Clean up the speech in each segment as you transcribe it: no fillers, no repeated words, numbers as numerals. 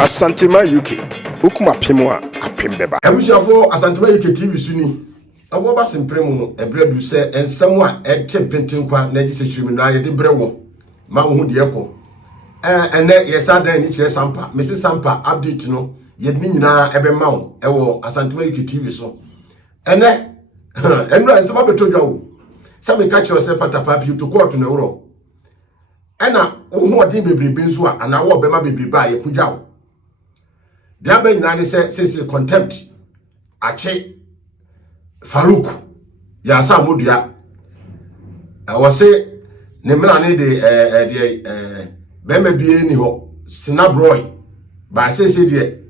Asantema UK. Ukuma pimwa apembeba. Ebusiafo Asantema UK TV suni. Awo ba sempremu no ebredu se ensem a eche pentenkwa na gisechirim na ye de brewo. Ma wo hu de ekọ. Ene yesa dan ni kire sampa. Mrs Sampa update no ye ni nyina ebe ma wo ewo Asantema UK TV so. Ene enra ensem abetodwa wo. Sa me ka kire se patapa bi to court no woro. Ena wo hu odin bebrebe nso a ana wo be ma bebrebe a ye kugya wo. Dia be nyina ne se contempt ache Farouk ya sa modua wo se ne mra ne de be ma bie ni ho Snabroy ba se de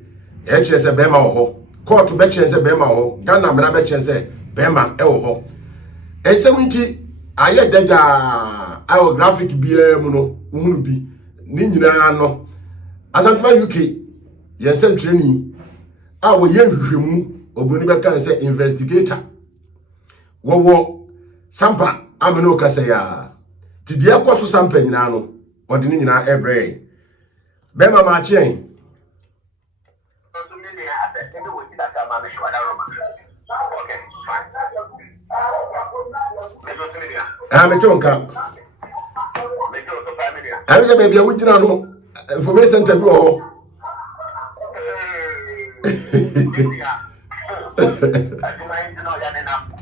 e kire se be ma wo ho court be kire se be ma wo Ghana mra be kire se be ma e wo ho esewunti aye daja ayo graphic bia mu no uhunu bi ni nyina no Asantema UK yensem training wo ye hwehwemu obuni be kan say investigator wo Sampa ameno kasa ya tidi akoso Sampa nyina no ode ni nyina ebre be mama chien metonka se baby wujina no information center bi ho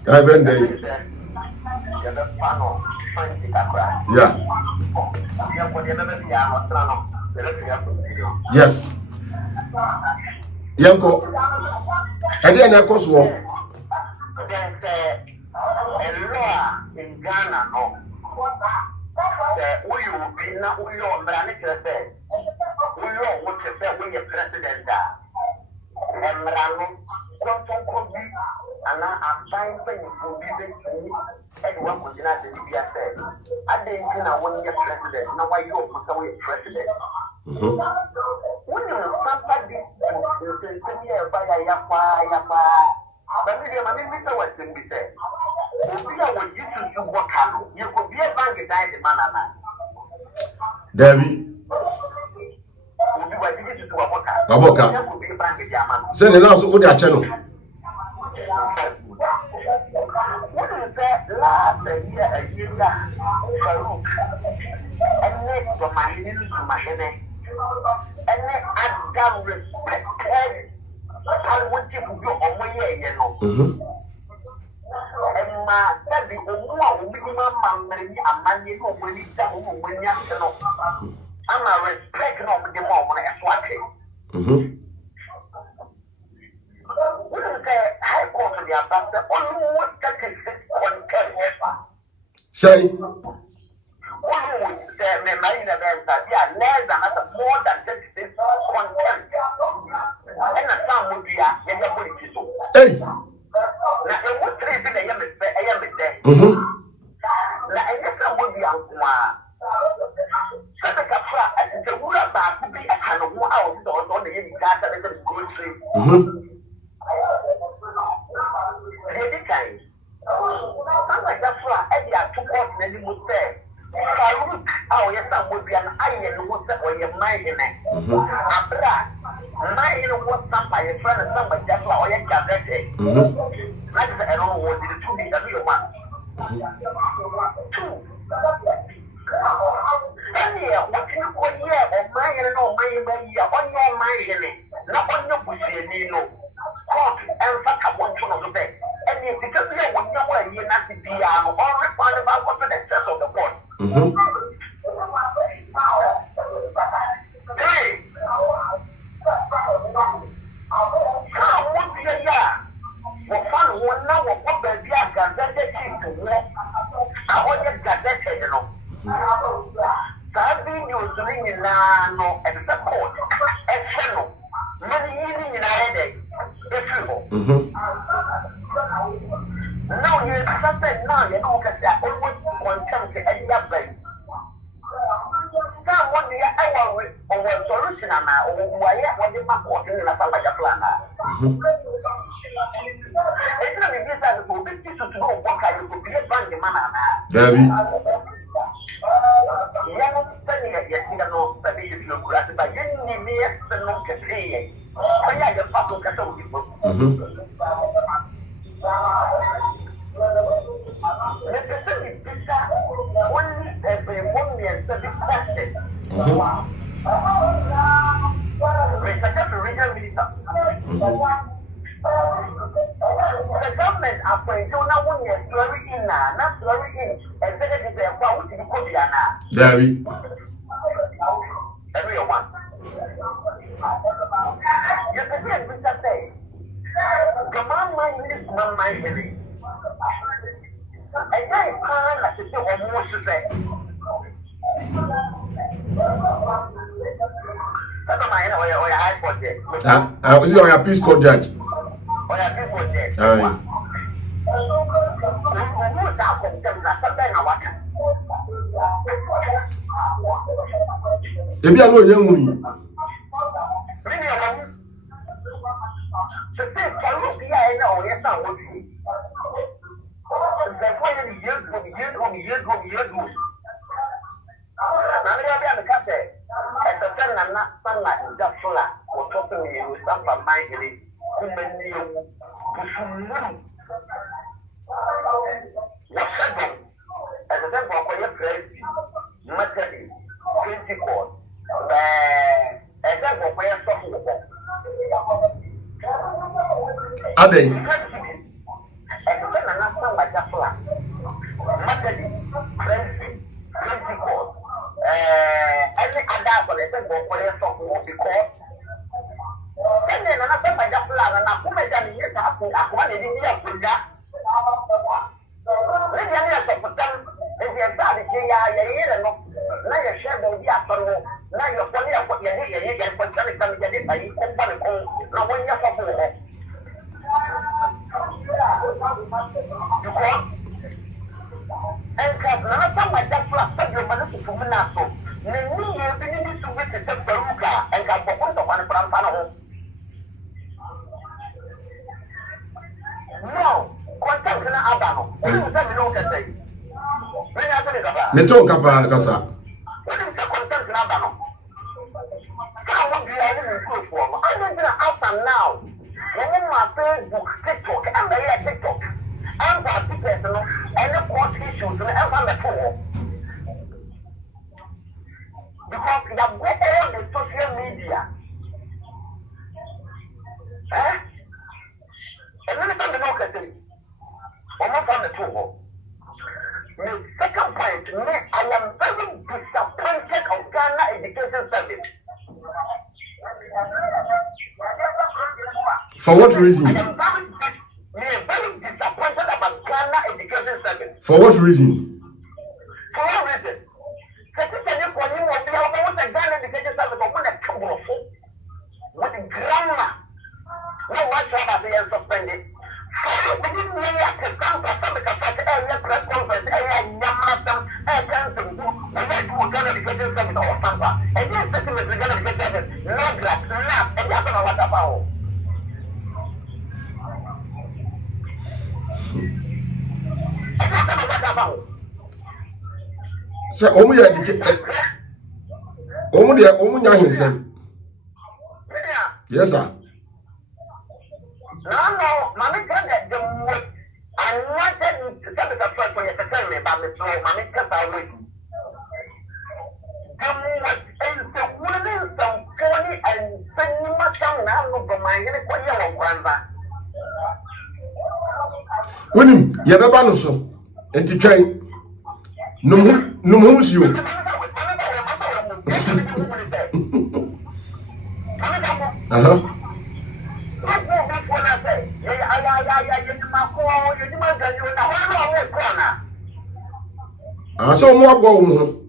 I been there. Yeah. Yes. Yanko. And then of course war. In Ghana, no. We will be not we are president. Ana asan pe ni obi be tuni e wa ko jina se bia se ade nti na won ye president na wa yo ko so ye president won no papa di se ye ba ya pa ba mi de ma mi se wa se bi se obi a wo jitu su wo ka no ye ko bi e bank dai de manana David obi wa jitu su wo ka aboka ye ko bi bank de amana se ne na so wo de ache no Farouk and next to my news to my head and then Adam respected I want you to go on my year, and my daddy will be my money and money when you tell when you know I'm a respect of the moment I swat it. We don't say high court of the ambassador only what that is on camera. Say more than 36 content. And a sound would be a political. Hey, now it would treat the I am there. Now I guess I would be out. Sadaka, and the wood about to be a kind of 1 hour on the cat and the grocery. Like that's why I took off many would say, Farouk, oh, yes, I would be an iron wood or your mind in it. Abra, my was some by a friend and somebody just like your cabinet. That is, I don't know what the 2 is a real one. 2. Anyhow, what you call here or my and no on your mind in it, not on your pussy, no. God, and fuck up 1 of the bed. And if because we are one year not to be all respond about what the excess of the board. Hey, how would you for fun 1 hour what the gazette to walk? I want to gazette, you know. That being used in no and the court, and channel, many evening in a headache. Now you accept now you know that almost one chance to end up by someone the hour or solution or why what the map or in a plan. It's not a business for business to go what I could be a bank man. David. Yeah, no, no kura ba yen ni me no kete oya ya fa ko kasa wo dipo le pese ni bisa only every one year so the question the regional minister the government appoint so now one year story in na story in executive e kwa wuti ko bia na Davi everyone you can see Mr. say come on my minister my hearing and then can like to say almost say that's my high court there I was your peace court judge aye ebi anu onye nwuni Ade Meto kapa kasa For what reason? For what reason? Sir, omu ya omu de omu nya hinsem. Yes sir. No, mami can get the most. I wanted to tell the first one you tell me about me, so mami can buy with you. The most is the women some funny and sending my son now over my head for your grandma. Wonim ye beba no so. Enti twen. Num you. So mo abo mo.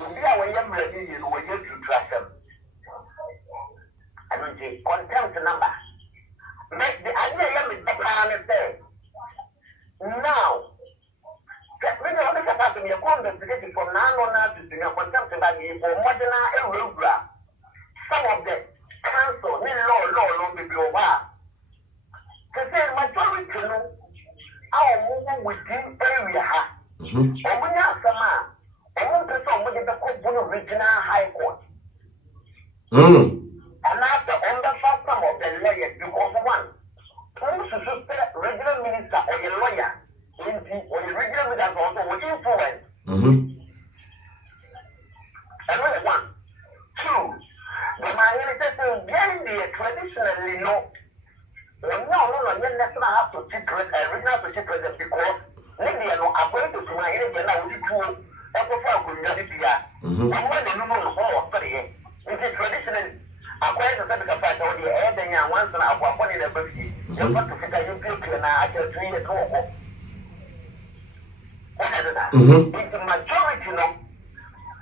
Ubi a wɔyɛ mmerɛni yi no wɔyɛ tutu asɛm. Ɛno nti contempt number. The idea yɛ me paa ne sɛ now when you want to start to investigate from now on to the contempt that you for modern area, some of the council, law, be over. So say majority no, our move within area. Or when you have some, I want to talk with the regional high court. And after understand some of the lawyers because one, regular minister or a lawyer. Or the regular leaders also will influence. Another one. Two, the manifestation again traditionally no. No, you necessarily have to check regional to check them because maybe no according to my area now we do every community here. And when the number of sorry, it is traditionally according to the fact that the air then once and a one in the baby. You got to figure you feel now I can 3 years old. It's the majority now.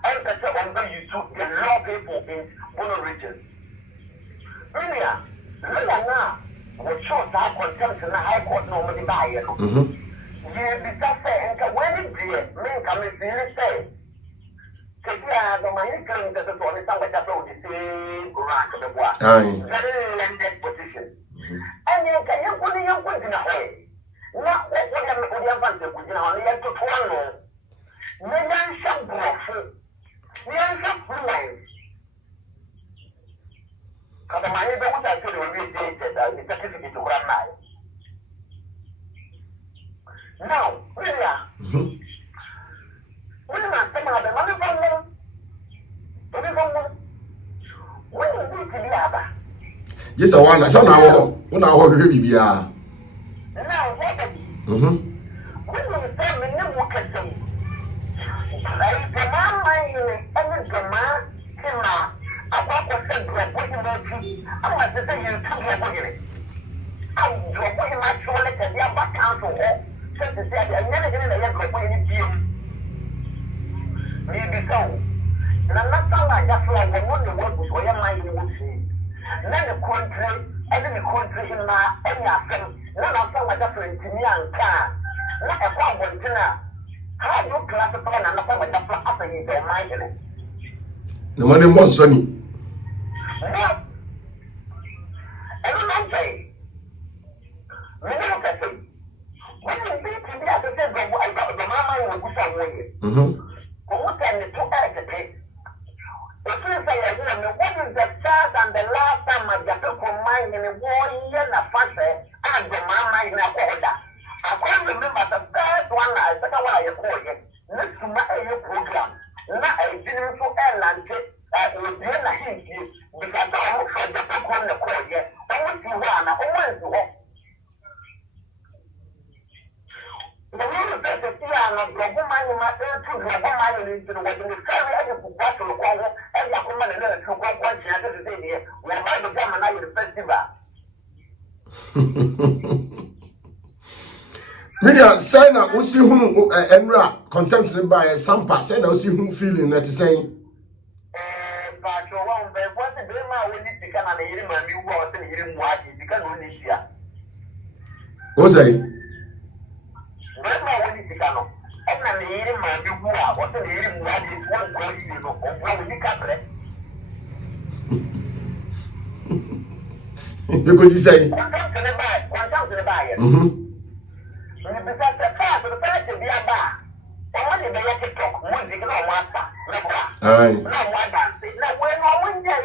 And that's why you the law people in Bono region. Really, now, what shows that contempt in the high court normally buy it. You be saying, when it did, men come and say, the money claim that the only time that the same rank of the work. Very landed position. And you can you put in your goods in a way. Not what you have to put in on the end to follow. Maybe some brothel. We are some fluence. Because the money that I said will be dated as a certificate to run now. Now, really, when I say the money from them, when you need to be other. Yes, I want to sound now. When I want to be now, what when you say me no more custom, like the man mind and the man came out about what said to a boy about you. I want to say you took your boy. I'm dropping my shoulder to the back council. Just to say, I'm never going to let go of any deal. Maybe so. And I'm not saying like that for I want to work with your mind would see. Then the country, and then the country in my any affair. None of them are different to me and car. Not a problem dinner. How do you classify and not with the flock up in your mind? No money wants Sonny. Well, I don't say. When you look at it, when you beat me as I said, the mama will go somewhere. What can the two eggs take? If you say, what is the third and the last time I got to combine in a 1 year and a fashion and the mama in a order? I can't remember the first one, I said, what I call it. Next to my program. Now I didn't for airline check. I will be in a hint because I look for the book on the call yet. I want to run, I want to walk. The reason that the fear of the woman in my ear to the woman into the wedding is very able to watch the wall and the woman and to go one chance to say here. We are by the government at the festival. Media sign up, we see who Enra contempt by Sampa, send us see who feeling that is saying. But one by what the Burma will need to come and hear my new words and hear him what he began on this year. What's say? Burma will need to come. And I'm hearing my new war, what the hearing what is one going to go over with the cabinet. Because he say, One time to the buyer. Because the fact of the fact to be a bar. Only the electric talk, music, no master, no more. aye. No more dancing. No, when no one year,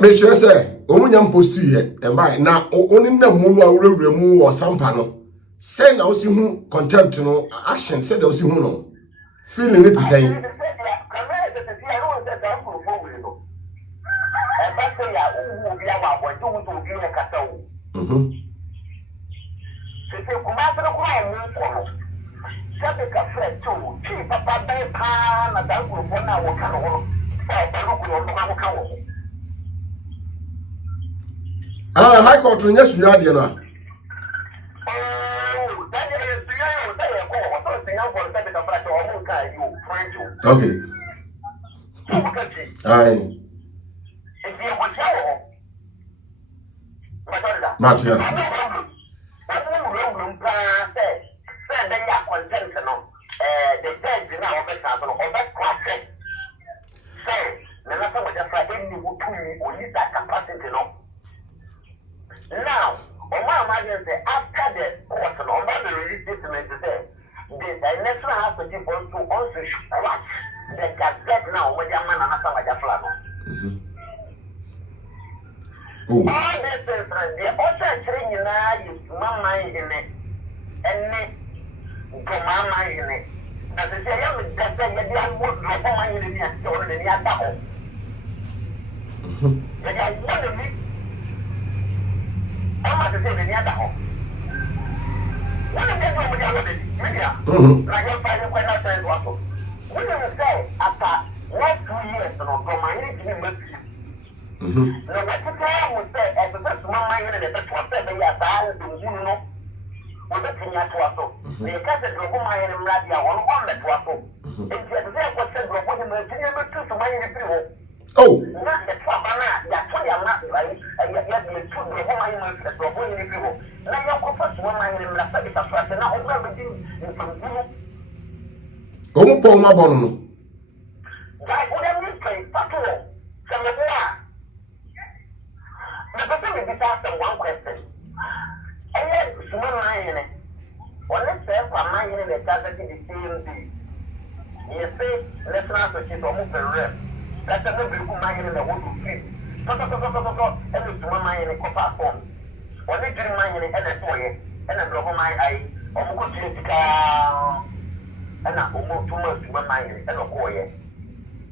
Make sure say, Omunyam post to ye, and by now, only the moon will remove or Sampano. Say now see who contempt no action, said those who know. Feeling it is saying, High Court, yes, you are, Okay. Aye. Matthias. The judge now of the Castle of that class. Say, the matter was just like any who need that capacity. No. Now, Omar Imagine say after the court, Omar the release statement to say the national hospital also scratch the gazette now when your man and after my flag. All this is the also training now is mama in it and mama in it. As I say, I am just saying that you would drop my in the store and the other home. That I want to meet. I'm not to say the other home. What is that with your media? Like your father when I said what? What do you say after 2 years from my age? No, what you say, as a first mama in the first one, they are bad, you know. What the thing at Wasso? The cousin of my and Radia on that Wasso. It's the same question of what you may to my people. Oh, not the Twabana, that's why I'm not right, and yet the two of my people. Now you're first woman in the service of France, and I'll never do from you. Oh, Paul Mabono. Why would I mean, Pato? Some of that. The person will be asked one question. I had small mind in it. Let's say for mine in the Catholic the same day. You say, let's not to keep a move the rep. That's a little bit of mine in the wood to sleep. And the small mind in a copper phone. When they drink mine in the other toy, and I drop my eye, or go to the car, and I will move too much to my mind and a boy.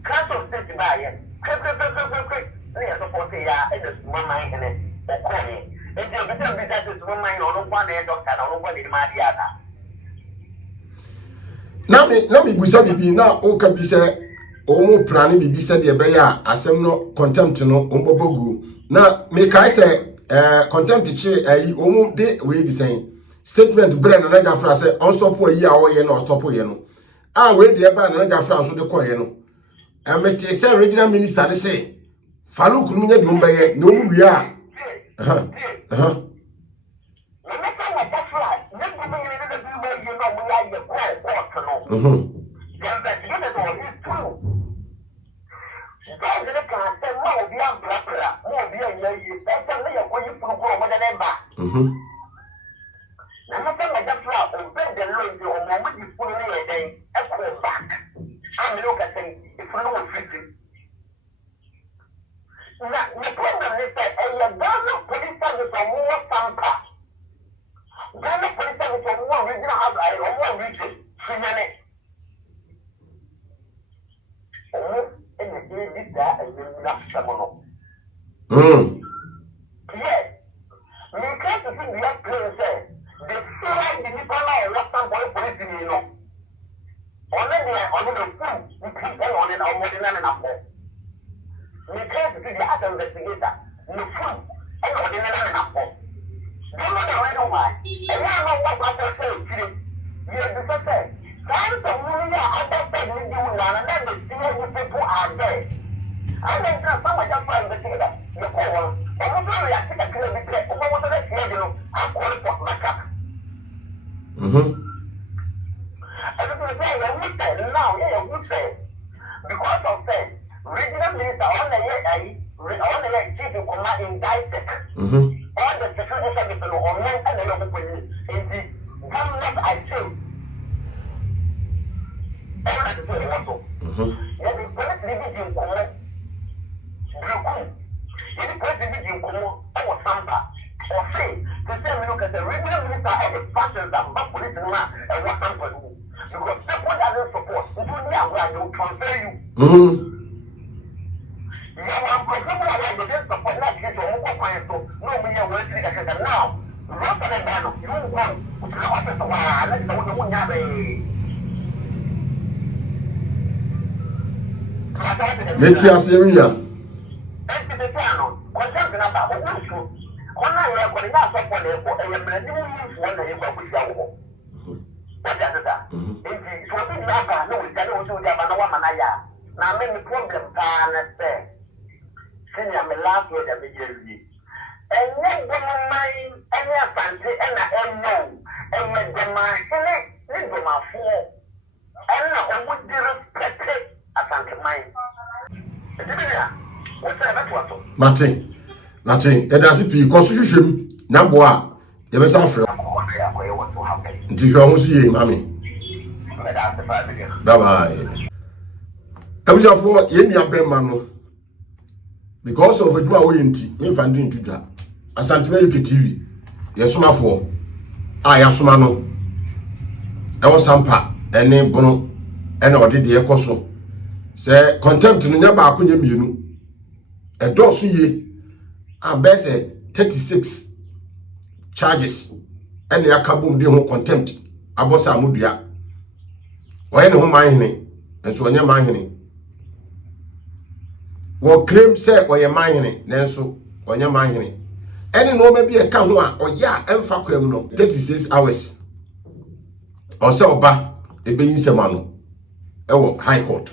Castle state by it. Quick. Near support the and the small mind in it. Or calling. If you become that is one mind on one end of that, or one in Mariana. Now me busa bibi na o ka bi se o mo prane bibi se de be ya asem no contempt no o bobogu na me kai se contempt chi ayi o mo de we di sen statement bre na ga fra se on stop o yi a o ye no stop o ye no a we de ba na ga fra so de ko ye no me te se regional minister de say Faluk nu nya de o be ye no mu wi a The problem is that Ghana police service are more sampa. Ghana police service are more regional have a more region. Finane. And the day did that and then not Samono. Yes. We can't see the young player say the flag the people are Western police in you know. Only the food we keep on and more than enough. We can't see the other investigator. No food. And what in another apple. Don't know why. And now what I say to you. You have to say, time to move out of the new land and then the people are there. I don't know some of your friends that say that. The call. And I'm sorry, I think I could be clear. What was the next year? I'm calling for my cup. I was going to say, I would say, now, yeah, I would say, because of that, regional minister on the chief of command indicted all the security services on men and the local police in the government I say. I want to say also. Yeah, the police division command the police division command or Sampa or say to say look at the regional minister and the functions that back police and what Sampa do. Because people that don't support, including they will transfer you. Meti asemiya. ya na me problem pa na say senior me last word that me give and then my any fancy and I know and me the machine ni do ma fo and na o would respect asante mine what's that what Martin e da si pi ko so hwehwem nyambo a ye be sa frɛ nti hwɛ ho so ye mami bye bye Abusafo ye nua bema no because of adwuma wo yenti me fa ndin tudwa Asante UK TV ye somafo a ya soma no e wo sampa ene bono ene ode de ekoso se contempt no nya ba akonya mienu e do so ye ambese 36 charges ene yakabom de ho contempt abosa amudua oye ne ho manhene enso onye manhene wo claim say oye manhene nenso onye manhene ene no ma bi e ka ho a oya emfa kwam no 36 hours o se oba ebeyin semano ewo high court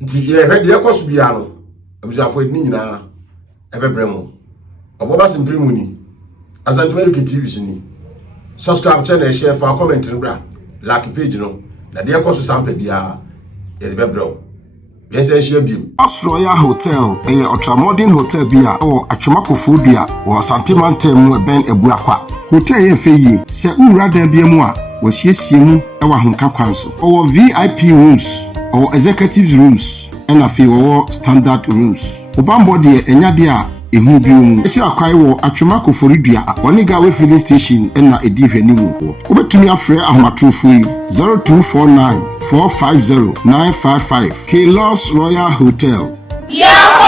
nti ye hwede ekoso bia no abusafo edini nyina ebebremu oboba simprimu ni Asante UK TV sini subscribe channel share for comment bra like page no na de ekoso sampa bia ye de bebrew yes share bim Royal Hotel ultra-modern hotel bia o Atwumakofo dua o Asante Mantam mu ben Ebuakwa hotel ye feye se ura dan bia mu a wo hiesie mu e wa honka kwan so o VIP rooms o executive rooms and afi wo standard rooms obambo de enyade a ehu bi mu ekira kwai wo Atwumakofo dua Oniga we filling station na edihwani mu obetumi afre ahomatrofo yi 0249 450 955 K-Loss Royal Hotel. Yeah.